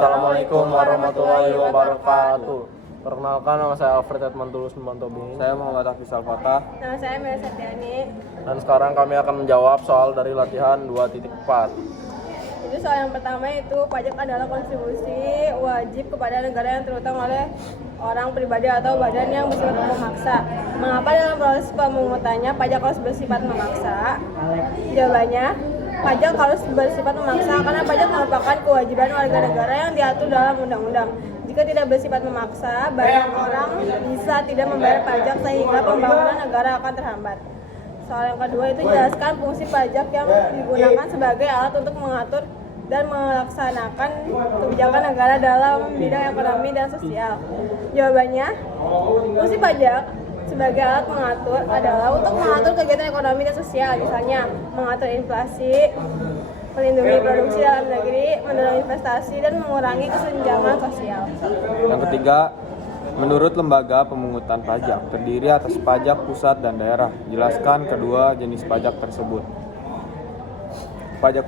Assalamualaikum warahmatullahi wabarakatuh. Perkenalkan, nama saya Alfred Edmantulus Numantobi. Saya Muhammad Hafiz Al-Fatah. Nama saya Mela Septiani. Dan sekarang kami akan menjawab soal dari latihan 2.4. Jadi soal yang pertama itu pajak adalah kontribusi wajib kepada negara yang terutang oleh orang pribadi atau badan yang bersifat memaksa. Mengapa dalam proses pemungutannya pajak harus bersifat memaksa? Jawabannya, pajak harus bersifat memaksa karena pajak merupakan kewajiban warga negara yang diatur dalam undang-undang. Jika tidak bersifat memaksa, banyak orang bisa tidak membayar pajak sehingga pembangunan negara akan terhambat. Soal yang kedua itu jelaskan fungsi pajak yang digunakan sebagai alat untuk mengatur dan melaksanakan kebijakan negara dalam bidang ekonomi dan sosial. Jawabannya, fungsi pajak sebagai alat mengatur adalah untuk mengatur kegiatan ekonomi dan sosial, misalnya mengatur inflasi, melindungi produksi dalam negeri, mendorong investasi, dan mengurangi kesenjangan sosial. Yang ketiga, menurut lembaga pemungutan pajak terdiri atas pajak pusat dan daerah. Jelaskan kedua jenis pajak tersebut. Pajak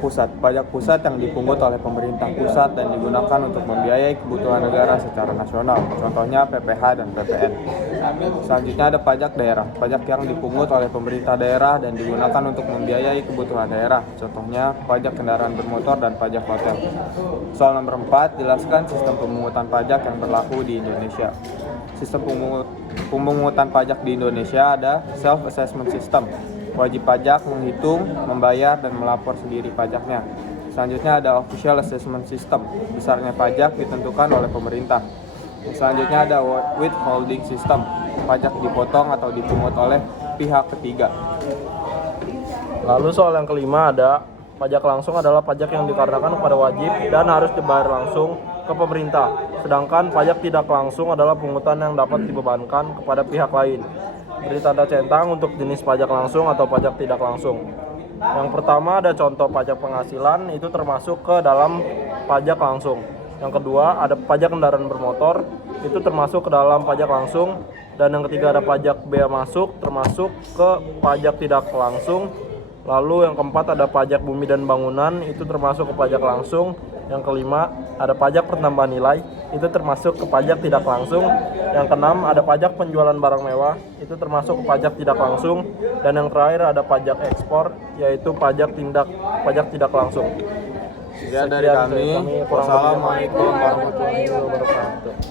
pusat yang dipungut oleh pemerintah pusat dan digunakan untuk membiayai kebutuhan negara secara nasional, contohnya PPh dan PPN. Selanjutnya ada pajak daerah, pajak yang dipungut oleh pemerintah daerah dan digunakan untuk membiayai kebutuhan daerah, contohnya pajak kendaraan bermotor dan pajak hotel. Soal nomor 4, jelaskan sistem pemungutan pajak yang berlaku di Indonesia. Sistem pemungutan pajak di Indonesia ada self-assessment system. Wajib pajak menghitung, membayar, dan melapor sendiri pajaknya. Selanjutnya ada official assessment system. Besarnya pajak ditentukan oleh pemerintah. Selanjutnya ada withholding system. Pajak dipotong atau dipungut oleh pihak ketiga. Lalu soal yang kelima ada pajak langsung adalah pajak yang dikarenakan kepada wajib dan harus dibayar langsung ke pemerintah. Sedangkan pajak tidak langsung adalah pungutan yang dapat dibebankan kepada pihak lain. Beri tanda centang untuk jenis pajak langsung atau pajak tidak langsung. Yang pertama ada contoh pajak penghasilan, itu termasuk ke dalam pajak langsung. Yang kedua ada pajak kendaraan bermotor, itu termasuk ke dalam pajak langsung. Dan yang ketiga ada pajak bea masuk, termasuk ke pajak tidak langsung. Lalu yang keempat ada pajak bumi dan bangunan, itu termasuk ke pajak langsung. Yang kelima ada pajak pertambahan nilai, itu termasuk ke pajak tidak langsung. Yang keenam ada pajak penjualan barang mewah, itu termasuk ke pajak tidak langsung. Dan yang terakhir ada pajak ekspor, yaitu pajak tidak langsung. Sekian dari kami. Wassalamualaikum warahmatullahi wabarakatuh.